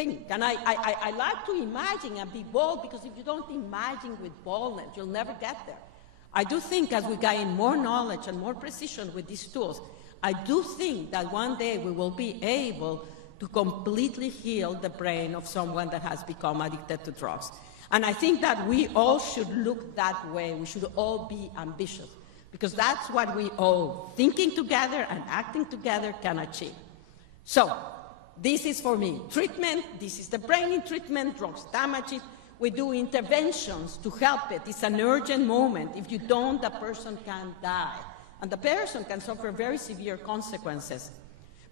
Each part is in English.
think. And I like to imagine and be bold, because if you don't imagine with boldness, you'll never get there. I do think as we gain more knowledge and more precision with these tools, I do think that one day we will be able to completely heal the brain of someone that has become addicted to drugs. And I think that we all should look that way. We should all be ambitious, because that's what we all, thinking together and acting together, can achieve. So this is for me. Treatment, this is the brain in treatment, drugs damage it. We do interventions to help it. It's an urgent moment. If you don't, the person can die. And the person can suffer very severe consequences.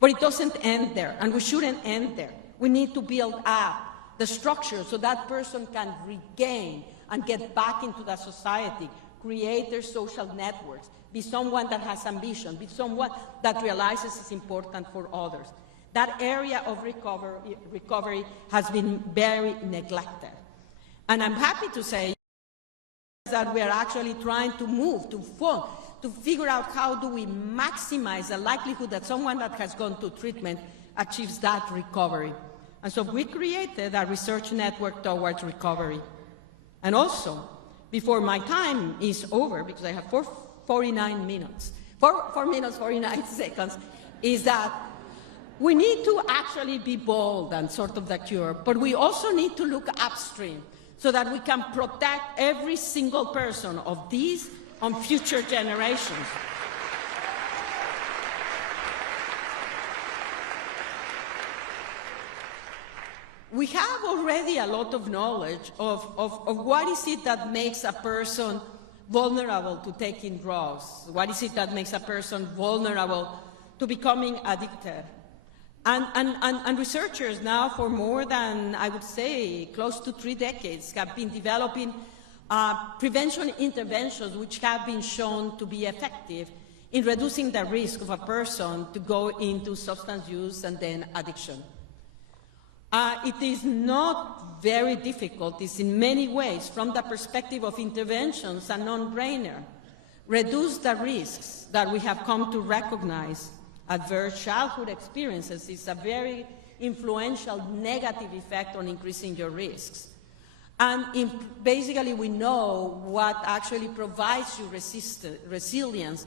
But it doesn't end there, and we shouldn't end there. We need to build up the structure so that person can regain and get back into the society, create their social networks, be someone that has ambition, be someone that realizes it's important for others. That area of recovery has been very neglected. And I'm happy to say that we are actually trying to move to figure out how do we maximize the likelihood that someone that has gone to treatment achieves that recovery. And so we created a research network towards recovery. And also, before my time is over, because I have 49 minutes, 4 minutes, 49 seconds, is that we need to actually be bold and sort of the cure, but we also need to look upstream so that we can protect every single person of these on future generations. We have already a lot of knowledge of what is it that makes a person vulnerable to taking drugs, what is it that makes a person vulnerable to becoming addicted. And researchers now for more than, I would say, close to 3 decades have been developing prevention interventions which have been shown to be effective in reducing the risk of a person to go into substance use and then addiction. It is not very difficult. It's in many ways, from the perspective of interventions, a non-brainer. Reduce the risks that we have come to recognize. Adverse childhood experiences is a very influential negative effect on increasing your risks. And basically we know what actually provides you resilience,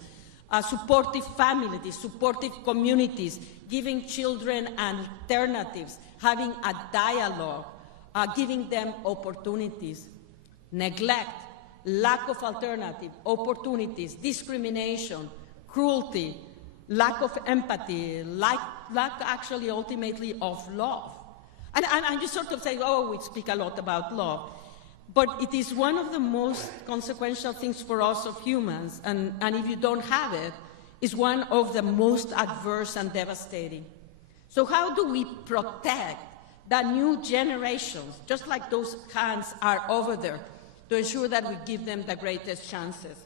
supportive families, supportive communities, giving children alternatives, having a dialogue, giving them opportunities. Neglect, lack of alternative, opportunities, discrimination, cruelty, lack of empathy, lack actually ultimately of love. And you sort of say, oh, we speak a lot about love. But it is one of the most consequential things for us of humans, and if you don't have it, it's one of the most adverse and devastating. So how do we protect the new generations, just like those hands are over there, to ensure that we give them the greatest chances?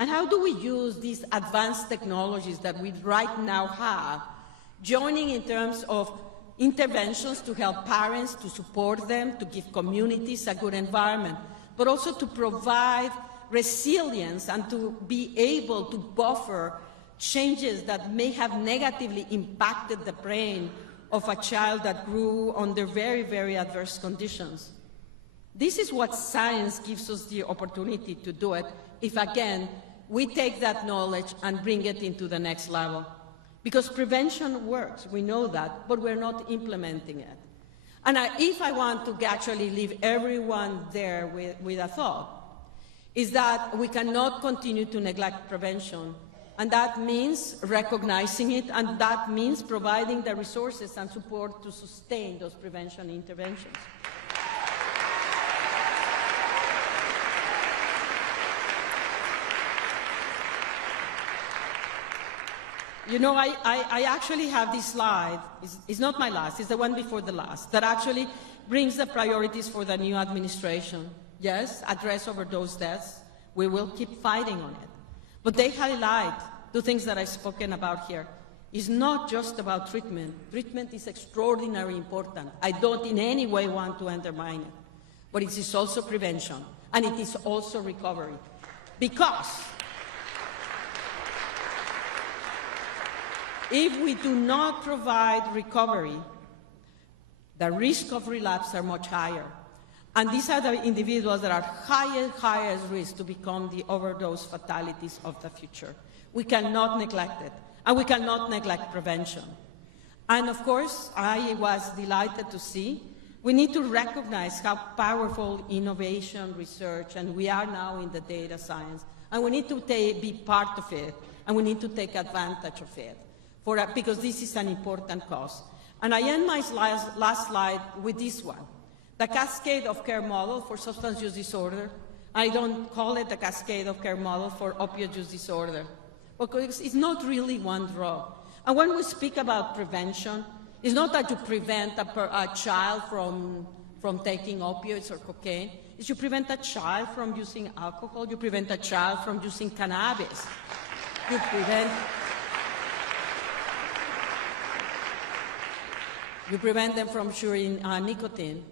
And how do we use these advanced technologies that we right now have, joining in terms of interventions to help parents, to support them, to give communities a good environment, but also to provide resilience and to be able to buffer changes that may have negatively impacted the brain of a child that grew under very, very adverse conditions. This is what science gives us the opportunity to do it if, again, we take that knowledge and bring it into the next level. Because prevention works, we know that, but we're not implementing it. And if I want to actually leave everyone there with a thought, is that we cannot continue to neglect prevention. And that means recognizing it, and that means providing the resources and support to sustain those prevention interventions. You know, I actually have this slide. It's not my last, it's the one before the last, that actually brings the priorities for the new administration. Yes, address overdose deaths. We will keep fighting on it. But they highlight the things that I've spoken about here. It's not just about treatment. Treatment is extraordinarily important. I don't in any way want to undermine it. But it is also prevention, and it is also recovery. Because if we do not provide recovery, The risk of relapse are much higher. And these are the individuals that are highest risk to become the overdose fatalities of the future. We cannot neglect it, and we cannot neglect prevention. And of course, I was delighted to see we need to recognize how powerful innovation, research, and we are now in the data science, and we need to be part of it, and we need to take advantage of it, because this is an important cause. And I end my last slide with this one, the cascade of care model for substance use disorder. I don't call it the cascade of care model for opioid use disorder, because it's not really one drug. And when we speak about prevention, it's not that you prevent a child from taking opioids or cocaine. It's you prevent a child from using alcohol. You prevent a child from using cannabis. You prevent them from chewing nicotine.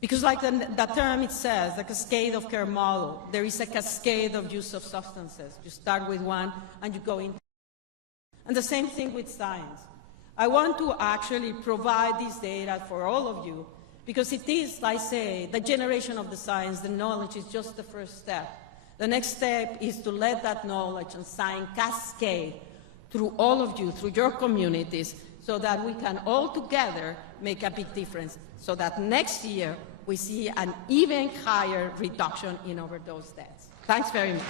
Because like the term it says, the cascade of care model, there is a cascade of use of substances. You start with one and you go into. And the same thing with science. I want to actually provide this data for all of you because it is, I say, the generation of the science, the knowledge is just the first step. The next step is to let that knowledge and science cascade through all of you, through your communities, so that we can all together make a big difference, so that next year we see an even higher reduction in overdose deaths. Thanks very much.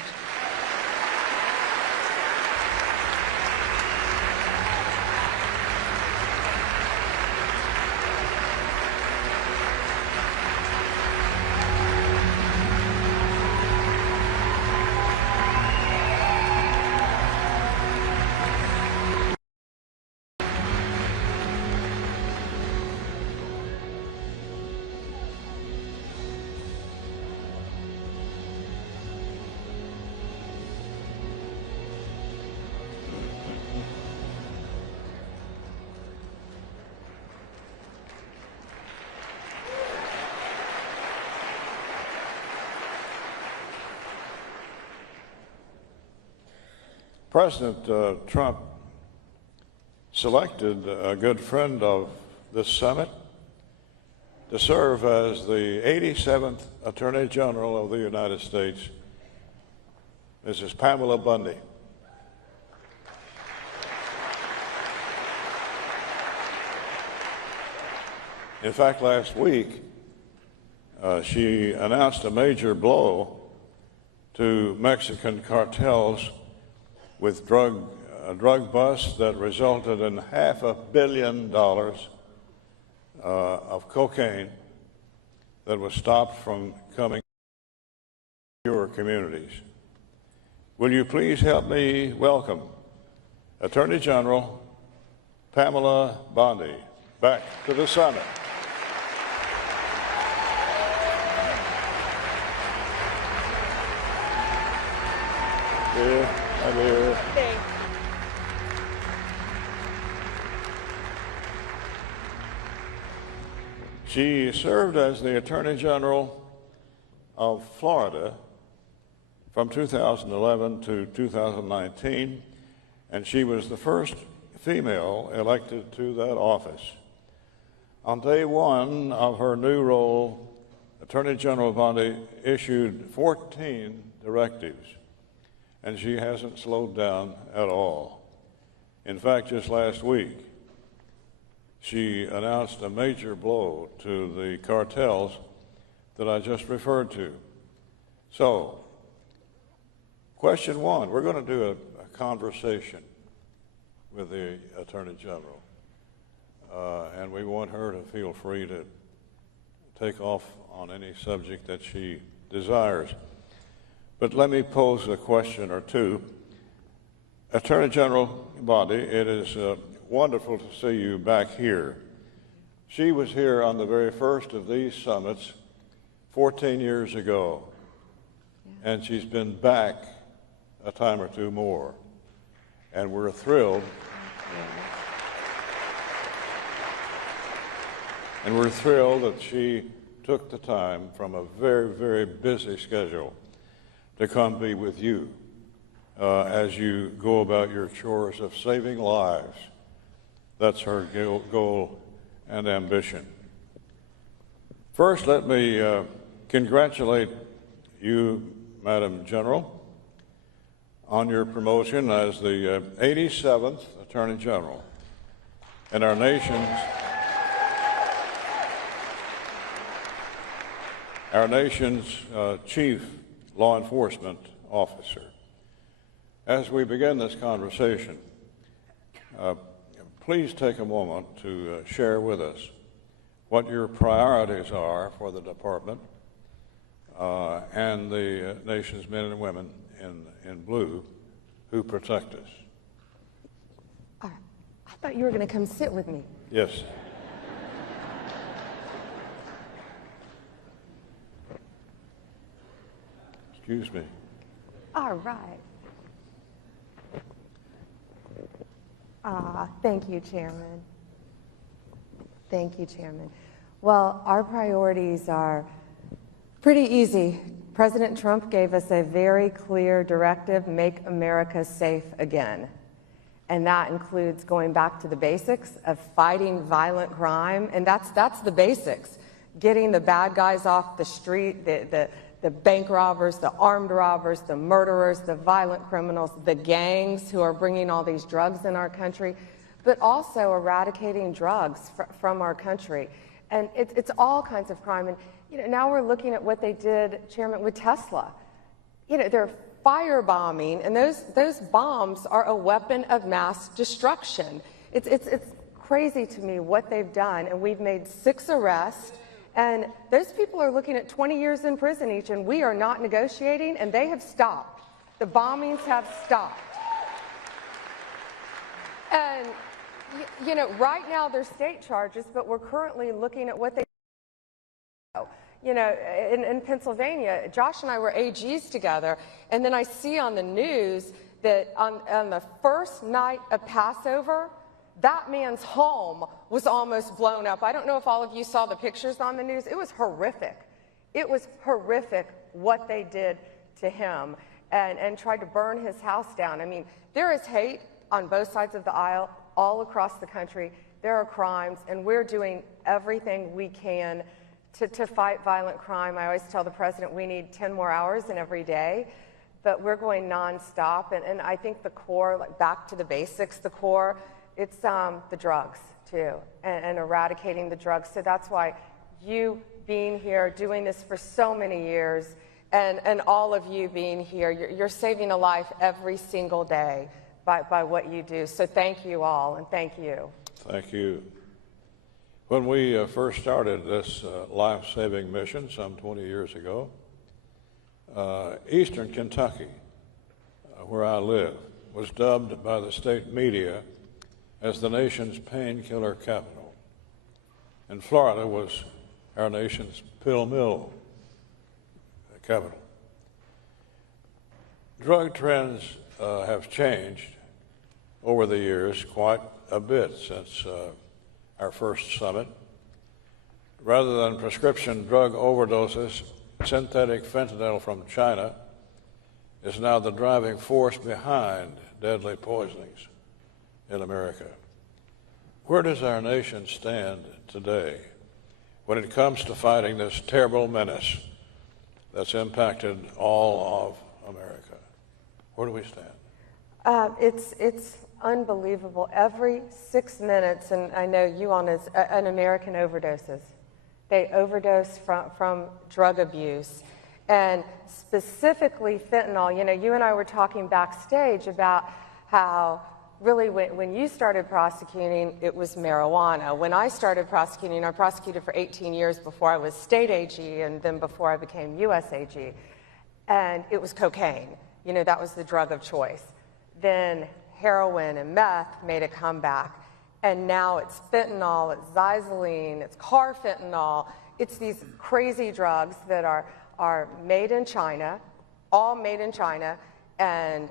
President Trump selected a good friend of this summit to serve as the 87th Attorney General of the United States, Mrs. Pamela Bondi. In fact, last week, she announced a major blow to Mexican cartels with a drug bust that resulted in $500 million of cocaine that was stopped from coming to your communities. Will you please help me welcome Attorney General Pamela Bondi back to the summit. Here, I'm here. She served as the Attorney General of Florida from 2011 to 2019, and she was the first female elected to that office. On day one of her new role, Attorney General Bondi issued 14 directives, and she hasn't slowed down at all. In fact, just last week, she announced a major blow to the cartels that I just referred to. So, question one, we're going to do a conversation with the Attorney General, and we want her to feel free to take off on any subject that she desires. But let me pose a question or two. Attorney General Bondi, it is wonderful to see you back here. She was here on the very first of these summits 14 years ago, and she's been back a time or two more, and we're thrilled. And we're thrilled that she took the time from a very, very busy schedule to come be with you as you go about your chores of saving lives. That's her goal and ambition. First, let me congratulate you, Madam General, on your promotion as the 87th Attorney General and our nation's chief law enforcement officer. As we begin this conversation, please take a moment to share with us what your priorities are for the department and the nation's men and women in blue who protect us. I thought you were going to come sit with me. Yes. Excuse me. All right. Thank you, Chairman. Thank you, Chairman. Well, our priorities are pretty easy. President Trump gave us a very clear directive: make America safe again. And that includes going back to the basics of fighting violent crime, and that's the basics. Getting the bad guys off the street, the bank robbers, the armed robbers, the murderers, the violent criminals, the gangs who are bringing all these drugs in our country, but also eradicating drugs from our country. And it's all kinds of crime. And now we're looking at what they did, Chairman, with Tesla. They're firebombing, and those bombs are a weapon of mass destruction. It's crazy to me what they've done, and we've made 6 arrests. And those people are looking at 20 years in prison each, and we are not negotiating, and they have stopped. The bombings have stopped. And, right now they're state charges, but we're currently looking at what they in Pennsylvania. Josh and I were AGs together, and then I see on the news that on the first night of Passover, that man's home was almost blown up. I don't know if all of you saw the pictures on the news. It was horrific. It was horrific what they did to him and tried to burn his house down. I mean, there is hate on both sides of the aisle all across the country. There are crimes, and we're doing everything we can to fight violent crime. I always tell the president we need 10 more hours in every day, but we're going nonstop. And I think the core, like back to the basics, the core, it's the drugs too, and eradicating the drugs. So that's why you being here, doing this for so many years, and all of you being here, you're saving a life every single day by what you do. So thank you all, and thank you. Thank you. When we first started this life-saving mission some 20 years ago, Eastern Kentucky, where I live, was dubbed by the state media as the nation's painkiller capital. And Florida was our nation's pill mill capital. Drug trends have changed over the years quite a bit since our first summit. Rather than prescription drug overdoses, synthetic fentanyl from China is now the driving force behind deadly poisonings in America. Where does our nation stand today when it comes to fighting this terrible menace that's impacted all of America? Where do we stand? It's unbelievable. Every 6 minutes, and I know you on an American overdoses. They overdose from drug abuse, and specifically fentanyl. You and I were talking backstage about how really when you started prosecuting, it was marijuana. When I started prosecuting, I prosecuted for 18 years before I was state AG and then before I became US AG, and it was cocaine. That was the drug of choice. Then heroin and meth made a comeback, and now it's fentanyl, it's xylazine, it's carfentanil. It's these crazy drugs that are made in China, all made in China, and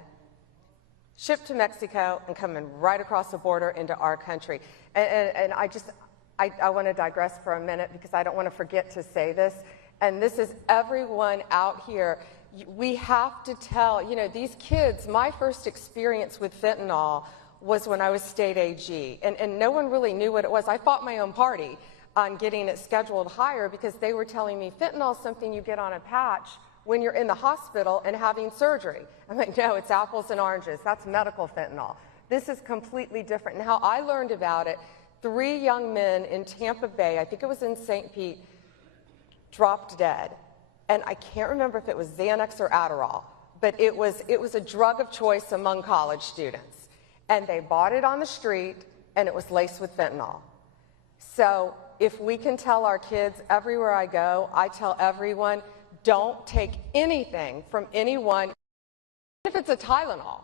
shipped to Mexico and coming right across the border into our country. And I want to digress for a minute because I don't want to forget to say this, and this is everyone out here. We have to tell, these kids, my first experience with fentanyl was when I was state AG, and no one really knew what it was. I fought my own party, on getting it scheduled higher because they were telling me fentanyl is something you get on a patch when you're in the hospital and having surgery. I'm like, no, it's apples and oranges. That's medical fentanyl. This is completely different. And how I learned about it, 3 young men in Tampa Bay, I think it was in St. Pete, dropped dead. And I can't remember if it was Xanax or Adderall, but it was a drug of choice among college students. And they bought it on the street, and it was laced with fentanyl. So if we can tell our kids, everywhere I go, I tell everyone, don't take anything from anyone, if it's a Tylenol.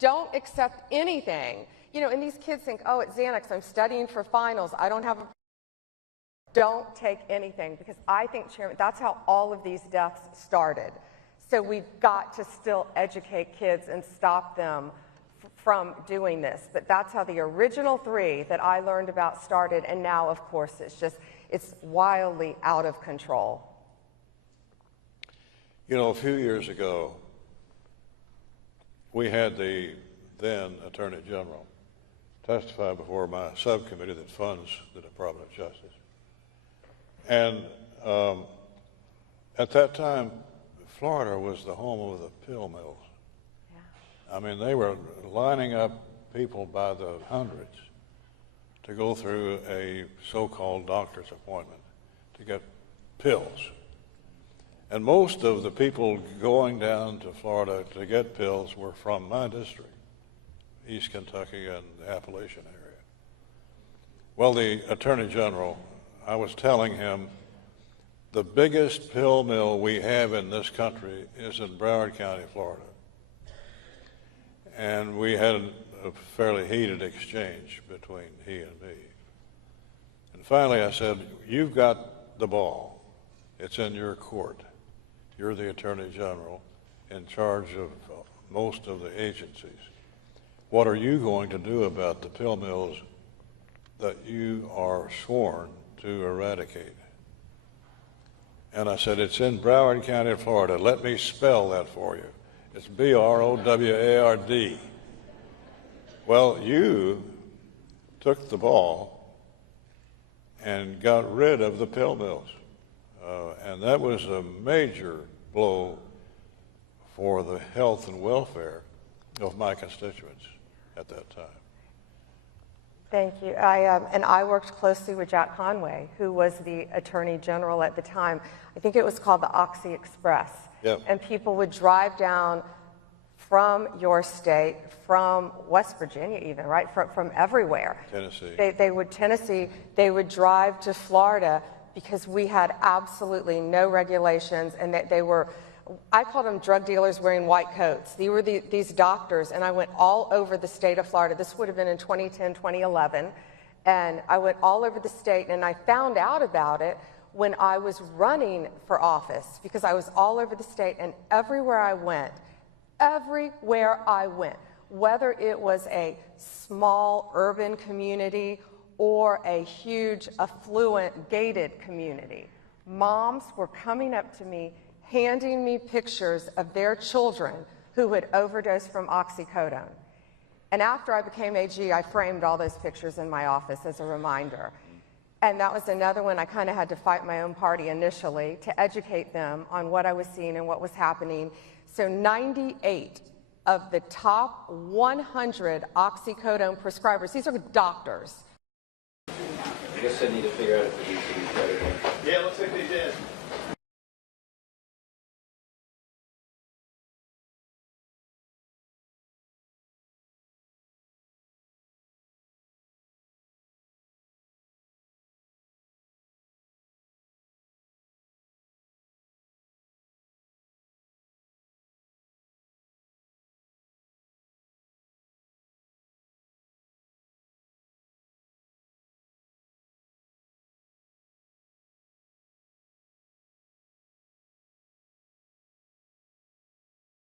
Don't accept anything. You know, and these kids think, oh, it's Xanax, I'm studying for finals, I don't have a... Don't take anything, because I think, Chairman, that's how all of these deaths started. So we've got to still educate kids and stop them from doing this. But that's how the original 3 that I learned about started, and now, of course, it's wildly out of control. You know, a few years ago, we had the then Attorney General testify before my subcommittee that funds the Department of Justice. And at that time, Florida was the home of the pill mills. Yeah. I mean, they were lining up people by the hundreds to go through a so-called doctor's appointment to get pills. And most of the people going down to Florida to get pills were from my district, East Kentucky and the Appalachian area. Well, the Attorney General, I was telling him, the biggest pill mill we have in this country is in Broward County, Florida. And we had a fairly heated exchange between he and me. And finally I said, you've got the ball. It's in your court. You're the Attorney General in charge of most of the agencies. What are you going to do about the pill mills that you are sworn to eradicate? And I said, it's in Broward County, Florida. Let me spell that for you. It's B-R-O-W-A-R-D. Well, you took the ball and got rid of the pill mills. And that was a major blow for the health and welfare of my constituents at that time. Thank you. I worked closely with Jack Conway, who was the Attorney General at the time. I think it was called the Oxy Express. Yep. And people would drive down from your state, from West Virginia even, right? From everywhere. Tennessee. They would drive to Florida because we had absolutely no regulations, and they were, I called them drug dealers wearing white coats. They were these doctors, and I went all over the state of Florida. This would have been in 2010, 2011, and I went all over the state, and I found out about it when I was running for office, because I was all over the state, and everywhere I went, whether it was a small urban community or a huge, affluent, gated community, moms were coming up to me, handing me pictures of their children who had overdosed from oxycodone. And after I became AG, I framed all those pictures in my office as a reminder. And that was another one I kind of had to fight my own party initially to educate them on what I was seeing and what was happening. So 98 of the top 100 oxycodone prescribers, these are doctors. I guess I need to figure out if the DC's better than... Yeah, it looks like they